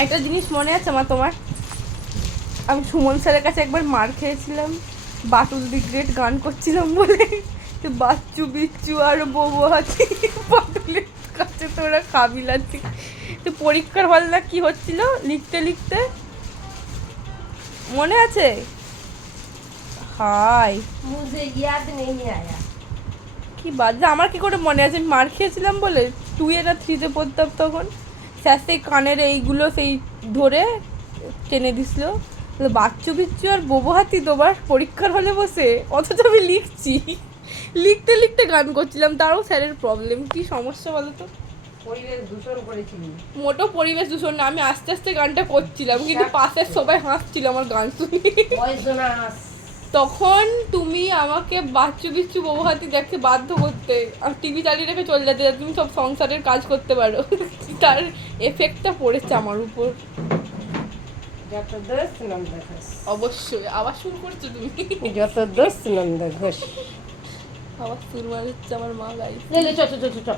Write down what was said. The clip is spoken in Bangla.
একটা জিনিস মনে আছে তোমার? আমি সুমন স্যারের কাছে একবার মার খেয়েছিলাম, বাটুল দি গ্রেট গান করছিলাম বলে। তো বাচ্চু বিচ্চু আর বউ হাতি বাটুলের কাছে তোরা খাবিলাতি। তো পরীক্ষার হল না কি হচ্ছিল, লিখতে লিখতে মনে আছে? হাই मुझे याद नहीं आया। কি বাজে, আমার কি করে মনে আছে? আমি মার খেয়েছিলাম বলে 2 না 3-তে পড়তাম তখন। স্যার সেই কানের এইগুলো সেই ধরে টেনে দিছিল। বাচ্চু বিচ্চু আর বোবো হাতি তোমার পরীক্ষার হলে বসে, অথচ আমি লিখছি, লিখতে লিখতে গান করছিলাম। তারও স্যারের প্রবলেম, কি সমস্যা বলো তো? পরিবেশ দূষণ করেছিলি। মোটো পরিবেশ দূষণ না, আমি আস্তে আস্তে গানটা করছিলাম, কিন্তু পাশের সবাই হাসছিল আমার গান শুনে। পয়জনাস। তখন তুমি আমাকে বাচ্চু বিচ্চু বউ হাতি দেখতে বাধ্য করতে, আর টিভি চালিয়ে রেখে চলে যেতে, যাতে তুমি সব সংসারের কাজ করতে পারো। তার এফেক্টটা পড়েছে আমার উপর। যত দোষ নন্দ ঘোষ। অবশ্যই আবার শুরু করছো তুমি। যত দোষ নন্দ ঘোষ। আবার শুরু হচ্ছে আমার মা গাড়ি। লে লে চ চ চ চ চ।